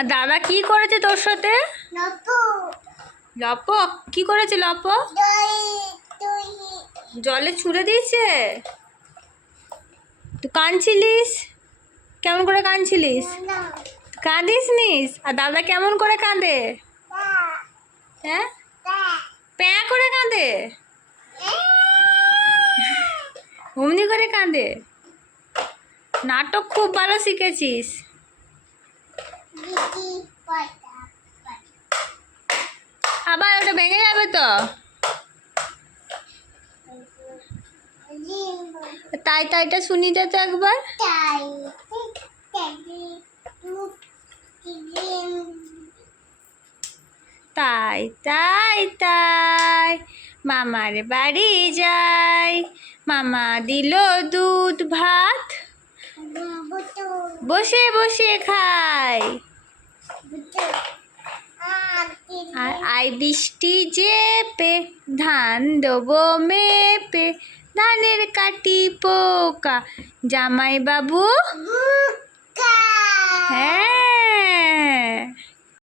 আর দাদা কি করেছে তোর সাথে? লপ কি করেছে? লপ জলে ছুঁড়ে দিয়েছে। তুই কাঁদছিলিস? কেমন করে কাঁদছিলিস? কাঁদিস নিস? আর দাদা কেমন করে কাঁদে? হ্যাঁ, প্যাঁ করে কাঁদে, অমনি করে কাঁদে। নাটক খুব ভালো শিখেছিস। আবার ওটা ভেঙে যাবে তো। তাই তাইটা শুনি দে তো একবার। তাই তাই তাই মামার বাড়ি যাই, মামা দিল দুধ ভাত, বসে বসে খাই। আর আই বৃষ্টি চেপে, ধান দেবো মেপে, ধানের কাটি পোকা, জামাই বাবু হ্যাঁ